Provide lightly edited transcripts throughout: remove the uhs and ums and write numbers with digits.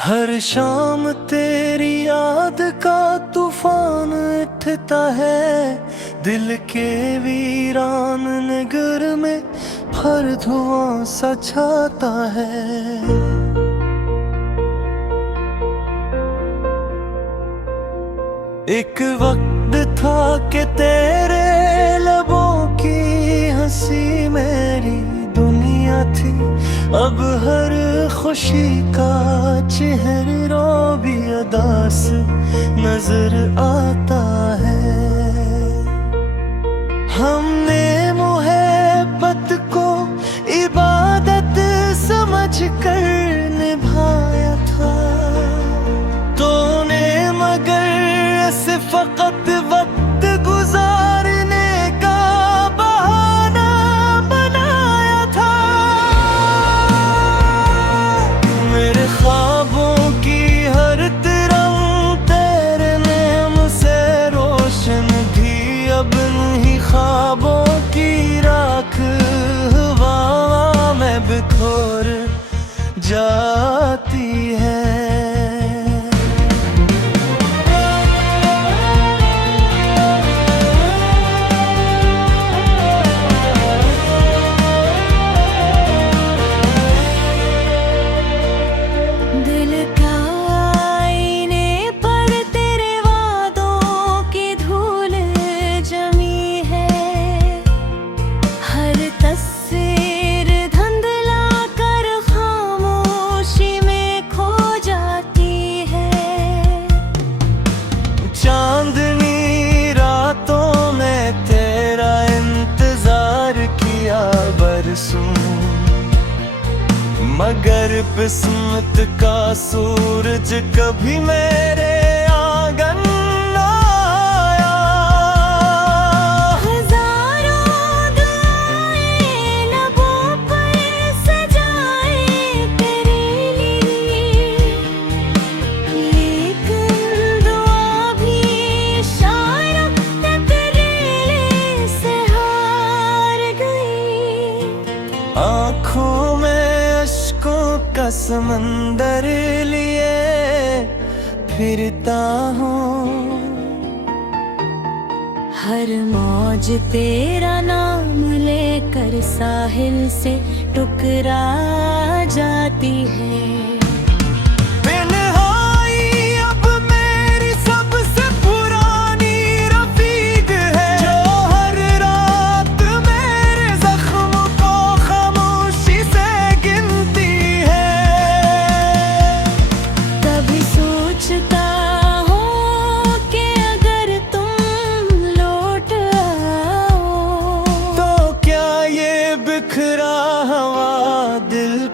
हर शाम तेरी याद का तूफान उठता है, दिल के वीरान नगर में हर धुआं सा छाता है। एक वक्त था कि तेरे लबों की हंसी मेरी दुनिया थी, अब हर खुशी का चेहरा भी अदास नजर आता है। हमने मोहब्बत को इबादत समझ कर निभाया था, तूने मगर ऐसे फकत वक्त गुजारने का बहाना बनाया था। मेरे ख्वाबों की हर तिरंग तेरे ने मुझसे रोशन की, अब नहीं ख्वाबों की राख हवा में बिखर जाती है। चांदनी रातों में तेरा इंतजार किया बरसों, मगर किस्मत का सूरज कभी मेरे आंगन न आया। हजारों दुआएं लबों पर सजाए तेरे लिए, लेकिन दुआ भी इशारों तकदीर से हार गई। आँखों में अश्कों का समंदर लिए फिरता हूँ, हर मौज तेरा नाम लेकर साहिल से टकरा जाती है।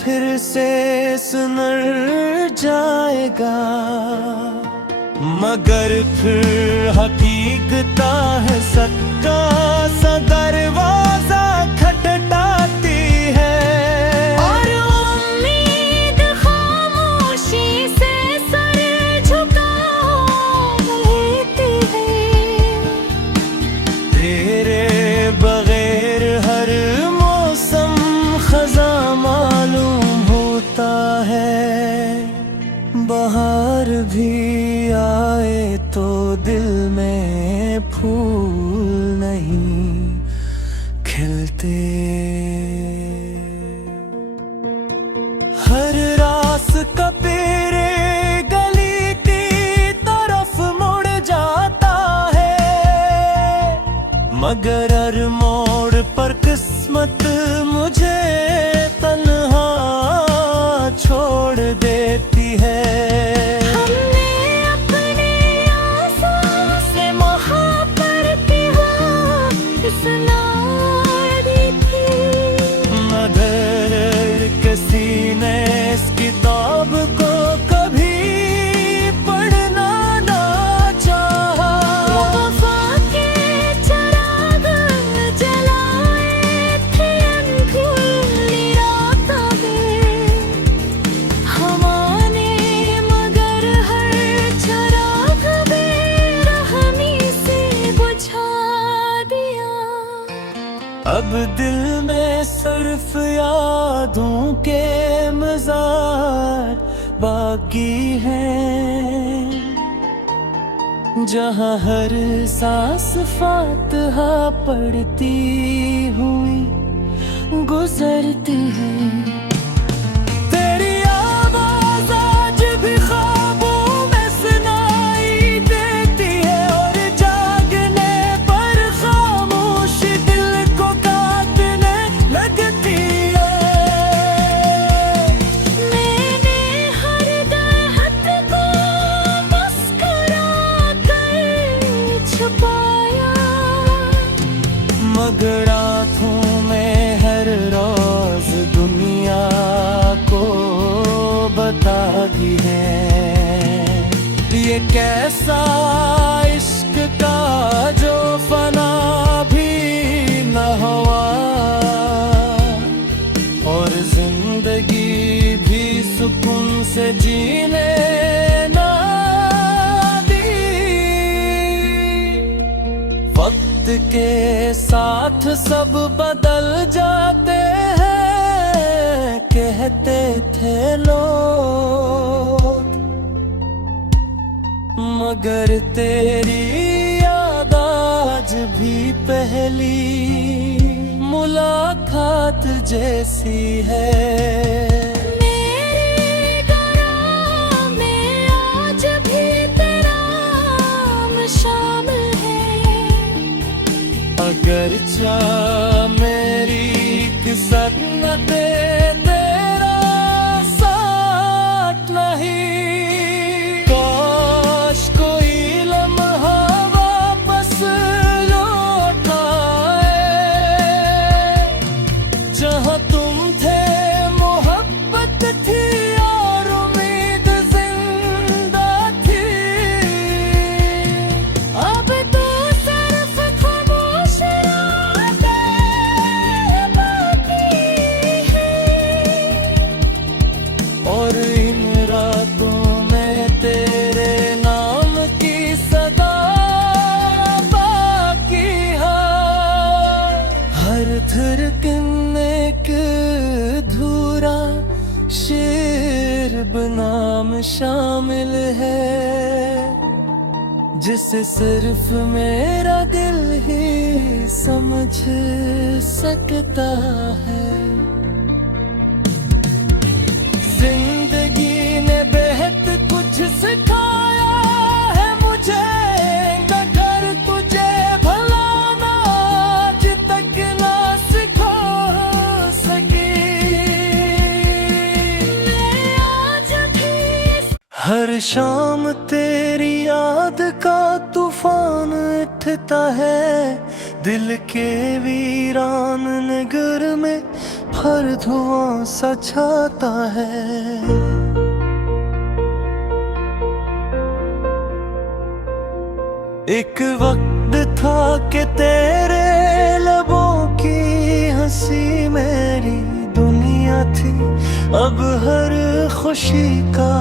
फिर से सुनर जाएगा, मगर फिर हकीकत है सबका सा दरवाजा खटखटाती है। और उम्मीद खामोशी से सर झुका लेती है। तेरे बगैर हर मौसम खज़ां मालूम होता है, बाहर भी आए तो दिल में फूल नहीं खिलते। हर रास्ता तेरे गली की तरफ मुड़ जाता है, मगर हर मोड़ पर किस्मत मुझे तन्हा छोड़ देती है। हमने अपने आँसुओं से मोहब्बत की बात सुना दी थी, मगर किसी ने इस किताब को कभी पढ़ना ना चाहा। वफा के चिराग जलाए थे अंधेरी रातों में हमारे, मगर हर चिराग बेरहमी से बुझा दिया। अब दिल में सिर्फ यादों के मज़ार बाग की हैं, जहाँ हर सांस फातिहा पढ़ती हुई गुजरती है। तेरी आवाज़ आज भी ख्वाबों में सुनाई देती है, और जागने पर खामोशी दिल को काटने लगती है। मैंने हर दहत को मुस्कुरा कर छुपाया, मगर आँखों में हर रोज दुनिया को बताती है, ये कैसा इश्क का जो फना भी न हुआ, और जिंदगी भी सुकून से जीने ना दी। वक्त के साथ सब बदल जाते हैं, कहते थे लोग, मगर तेरी याद आज भी पहली मुलाकात जैसी है। मेरे गराम में आज भी तेरा नाम शामिल है। अगर चाह मेरी किस्मत न दे तेरा साथ नहीं, काश कोई लम्हा वापस लौट आए, जहाँ तुम थे मोहब्बत थी और उम्मीद जिंदा थी। अब तो सिर्फ खामोश रातें बाकी हैं, और इन रातों में तेरे नाम की सदा बाकी है। हर धड़कन एक अधूरा शेर बनाम शामिल है, जिसे सिर्फ मेरा दिल ही समझ सकता है। जिंदगी ने बेहद कुछ सिखाया है मुझे, मगर तुझे भुलाना आज तक ना सिखा सकी। मैं आज भी हर शाम तेरी याद का तूफान उठता है, दिल के वीरान नगर में हर धुआं सा छाता है। एक वक्त था कि तेरे लबों की हंसी मेरी दुनिया थी, अब हर खुशी का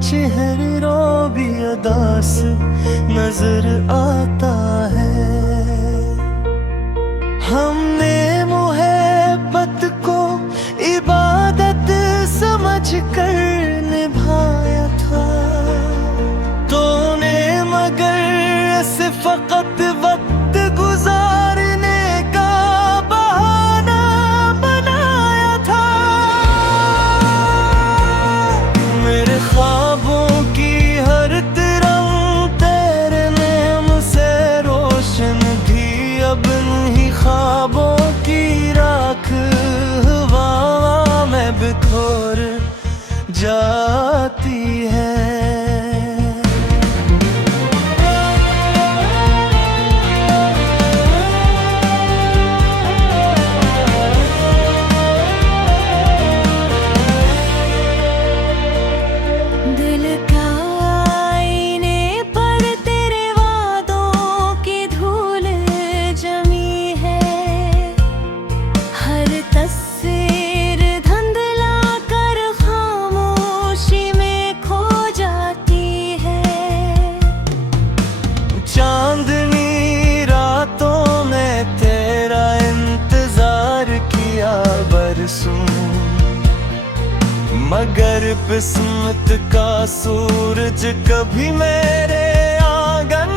चेहरा भी अदास नजर आता है। हमने मोहब्बत को इबादत समझ कर निभाया था, तूने मगर से फकत वक्त गुजारने का बहाना बनाया था। मेरे ख्वाबों की हर तिरंग तेरे नेम से रोशन थी, अब नहीं ख्वाबों की राख हवा में बिखर जाती है। दिल का आईने पर तेरे वादों की धूल जमी है, हर तस्वीर धुंधला कर खामोशी में खो जाती है। चांदनी रातों में तेरा इंतजार किया बरसों, मगर किस्मत का सूरज कभी मेरे आंगन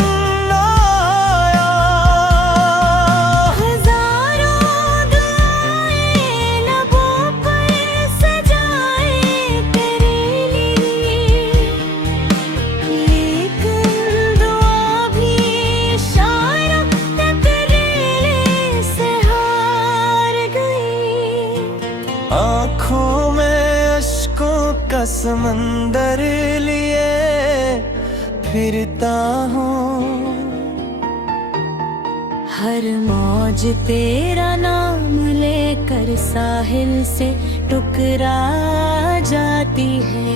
न आया। हजारों दुआएं लबों पर सजाए तेरे लिए, लेकिन दुआ भी इशारों तकरीर से हार गई। आँखों में अश्कों का समंदर लिए फिरता हूँ। हर मौज तेरा नाम लेकर साहिल से टकरा जाती है।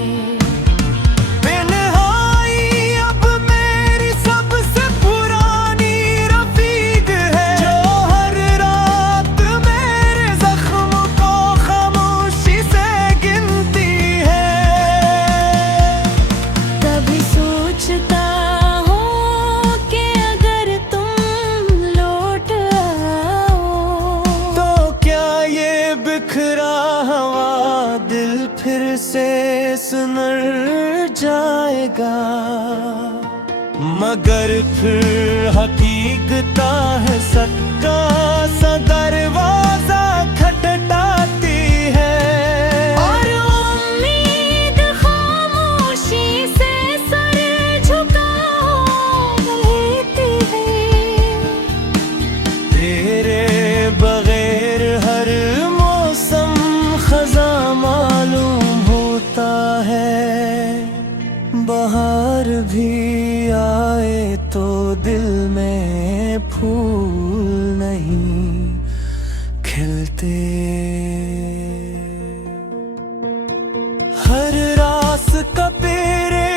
तन्हाई अब मेरी सबसे पुरानी रफीक है, जो हर रात मेरे जख्म को खामोशी से गिनती है। कभी सोचता हूँ कि अगर तुम लौट आओ तो क्या ये बिखरा हवा दिल फिर से सुनर जाएगा। मगर फिर हकीकता है सबका सा दरवाजा खटखटाती है। और उम्मीद खामोशी से सर झुकाए लेती है। तेरे बगैर हर मौसम खज़ां मालूम होता है। बाहर भी आए तो दिल में फूल नहीं खिलते। हर रास्ता तेरे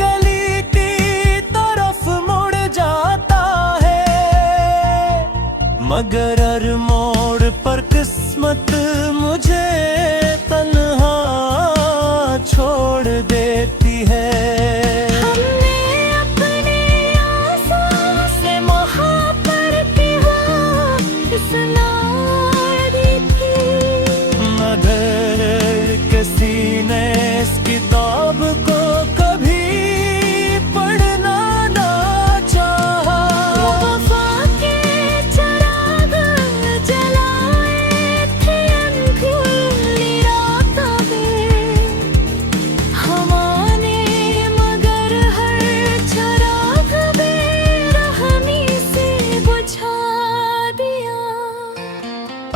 गली की तरफ मुड़ जाता है, मगर हर मोड़ पर किस्मत मुझे तन्हा छोड़ देती है। हमने अपने आँसुओं से मोहब्बत की बात सुना दी थी, मगर किसी ने इस किताब को कभी पढ़ना ना चाहा। वफा के चिराग जलाए थे अंधेरी रातों में हमारे, मगर हर चिराग बेरहमी से बुझा दिया।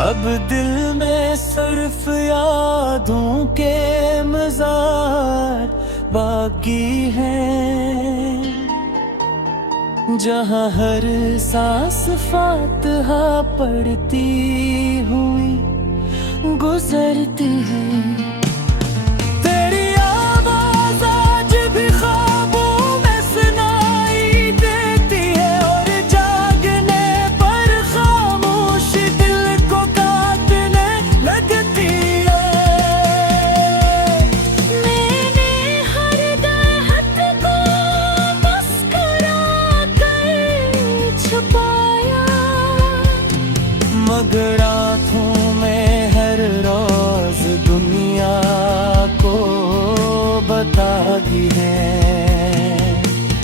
अब दिल में सिर्फ यादों के मज़ार बाकी हैं, जहाँ हर सांस फातिहा पढ़ती हुई गुजरती है। तेरी आवाज़ आज भी ख्वाबों में सुनाई देती है, और जागने पर खामोशी दिल को काटने लगती है। मैंने हर दहत को मुस्कुरा कर छुपाया, मगर आँखों में हर रोज दुनिया को बताती है।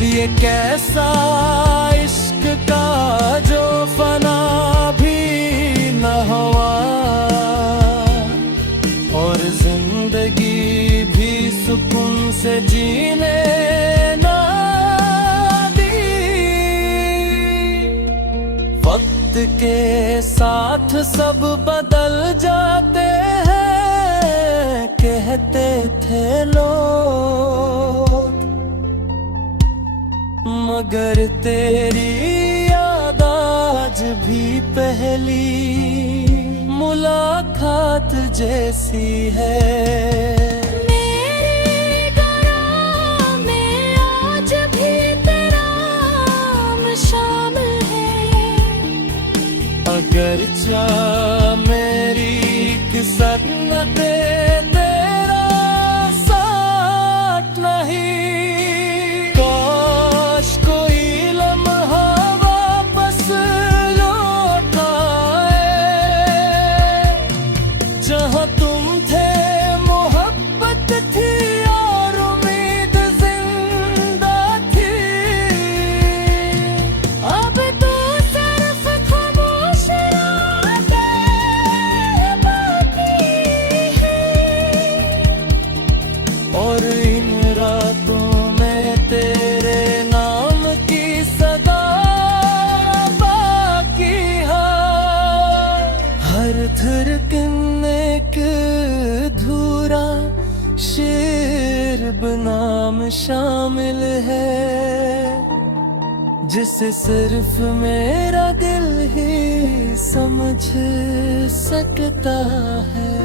ये कैसा इश्क का जो फना भी न हुआ, और जिंदगी भी सुकून से जीने ना दी। वक्त के साथ सब बदल जाते हैं, कहते थे लोग, मगर तेरी याद आज भी पहली मुलाकात जैसी है। मेरे गला में आज भी तेरा नाम शामिल है। अगर चाह मेरी किस्मत न दे तेरा साथ नहीं, काश कोई लम्हा वापस लौट आए, जहाँ तुम थे मोहब्बत नाम शामिल है, जिसे सिर्फ मेरा दिल ही समझ सकता है।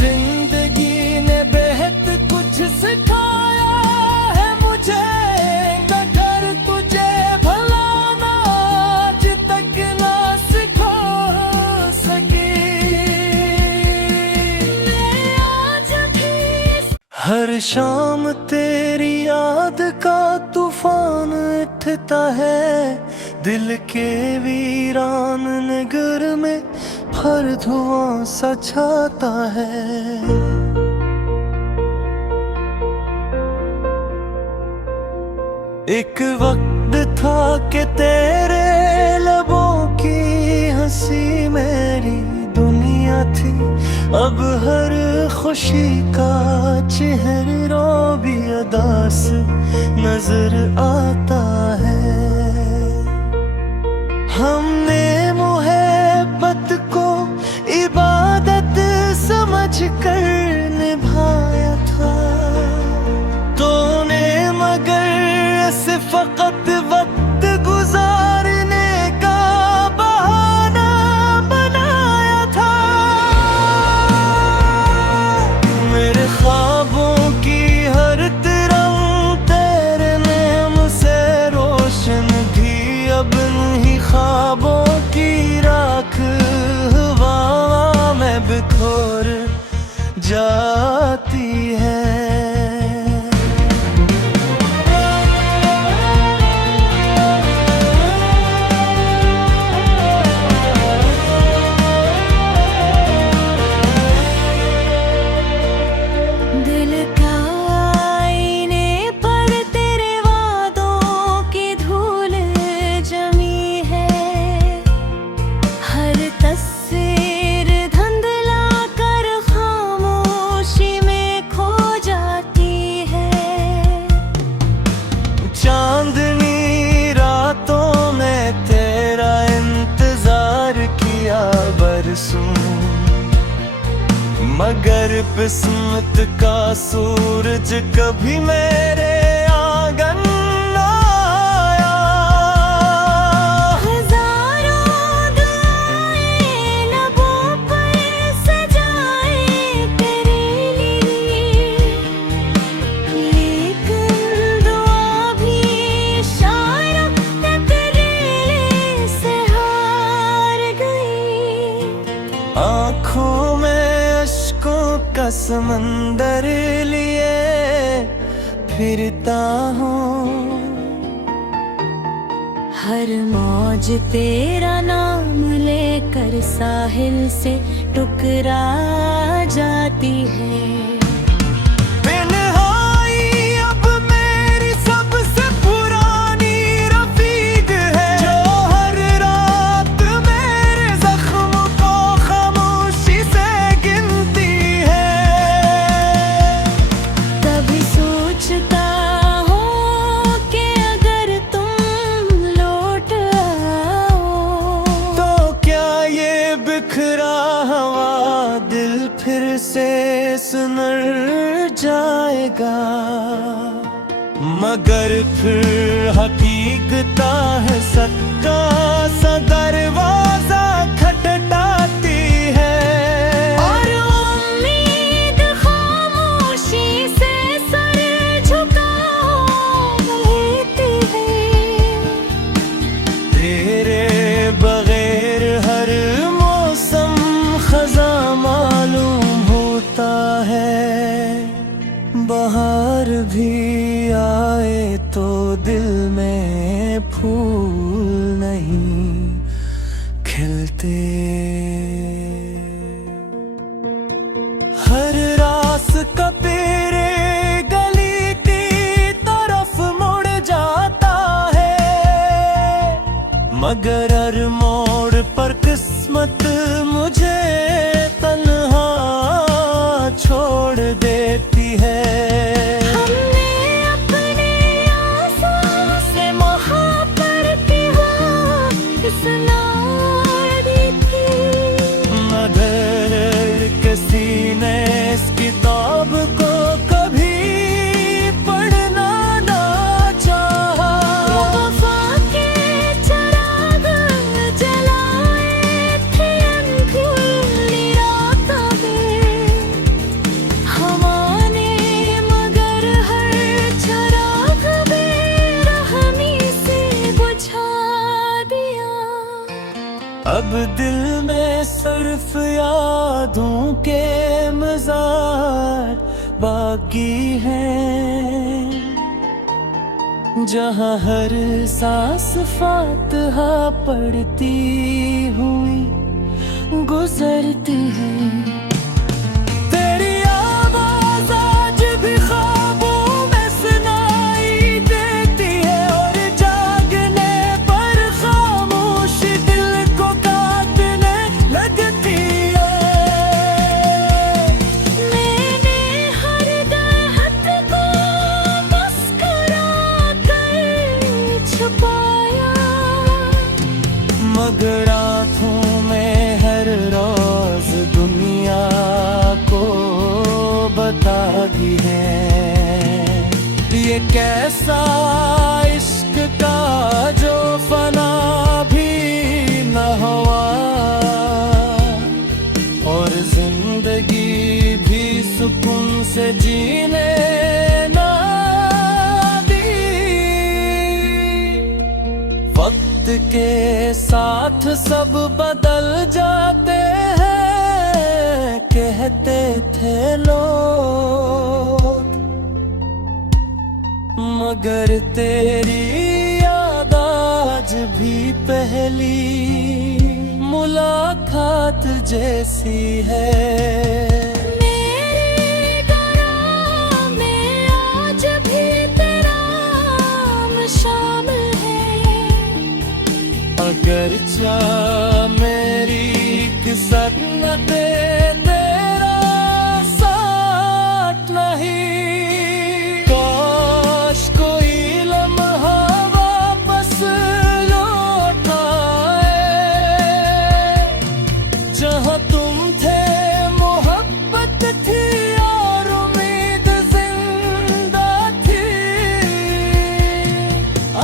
जिंदगी ने बेहद कुछ सिखाया है मुझे, मगर तुझे भुलाना आज तक ना सिखा सकी। मैं आज भी हर शाम तेरी याद का तूफान उठता है, दिल के वीरान नगर में हर धुआं सा छाता है। एक वक्त था कि तेरे लबों की हंसी मेरी दुनिया थी, अब हर खुशी का चेहरा भी अदास नजर आता है। हमने मोहब्बत को इबादत समझ कर निभाया था, तूने मगर ऐसे फकत वक्त गुजारने का बहाना बनाया था। मेरे ख्वाबों की हर तरंग तेरे नेम से रोशन थी, अब नहीं ख्वाबों की राख हवा में बिखर जाती है। दिल का आईने पर तेरे वादों की धूल जमी है, हर तस्वीर धुंधला कर खामोशी में खो जाती है। चांदनी रातों में तेरा इंतजार किया बरसों, मगर किस्मत का सूरज कभी मेरे आंगन न आया। हजारों दुआएं लबों पर सजाए तेरे लिए, लेकिन दुआ भी इशारों तकदीर से हार गई। आँखों में अश्कों का समंदर लिए फिरता हूँ, हर मौज तेरा नाम लेकर साहिल से टकरा जाती है। तन्हाई अब मेरी सबसे पुरानी रफीक है, जो हर रात मेरे जख्म को खामोशी से गिनती है। कभी सोचता हूँ कि अगर तुम लौट आओ, तो क्या ये बिखरा हवा दिल फिर से सुनर जाएगा, मगर फिर हकीकता है सबका सा दरवाजा खटखटाती है। और उम्मीद खामोशी से सर झुकाओ लेती है। तेरे बगैर हर मौसम खज़ां मालूम होता है, बहार भी आए तो दिल में फूल नहीं खिलते। हर रास्ता तेरे गली की तरफ मुड़ जाता है, मगर हर मोड़ पर किस्मत मुझे तन्हा छोड़ देती है। हमने अपने आँसुओं से मोहब्बत की सुना दी थी, मगर किसी ने इस किताब को दिल में सिर्फ यादों के मज़ार बाकी हैं, जहाँ हर सांस फातिहा पढ़ती हुई गुजरती है। तेरी आवाज़ आज भी ख्वाबों में सुनाई देती है, और जागने पर खामोशी दिल को काटने लगती है। मैंने हर दहत को मुस्कुरा कर छुपाया, मगर आँखों में हर रोज दुनिया को बताती है, ये कैसा इश्क का जो फना भी न हुआ, और जिंदगी भी सुकून से जीने ना दी। वक्त के साथ सब बदल जाते हैं, कहते थे लोग, मगर तेरी याद आज भी पहली मुलाकात जैसी है। मेरे गराम में आज भी तेरा नाम शामिल है। अगर चाह मेरी किस्मत न दे तेरा साथ नहीं, काश कोई लम्हा वापस लौट आए, जहाँ तुम थे मोहब्बत थी और उम्मीद जिंदा थी।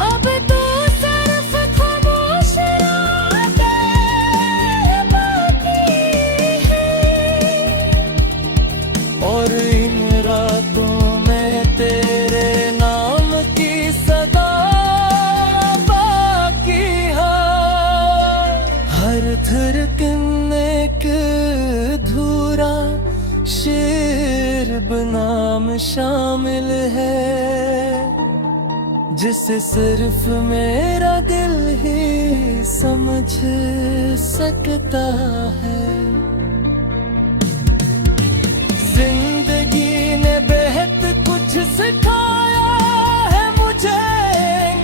अब तो सिर्फ खामोश रातें बाकी हैं, और इन रातों में तेरे नाम की सदा बाकी है। हर धड़कन एक अधूरा शेर बनाम शामिल है, जिसे सिर्फ मेरा दिल ही समझ सकता है। जिंदगी ने बेहद कुछ सिखाया है मुझे,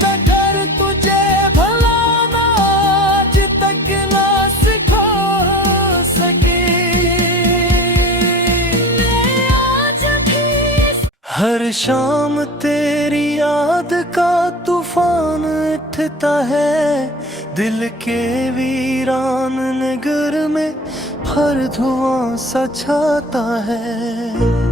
मगर तुझे भुलाना आज तक ना सिखा सकी। मैं आज भी हर शाम तेरी याद का तूफान उठता है, दिल के वीरान नगर में हर धुआं सा छाता है।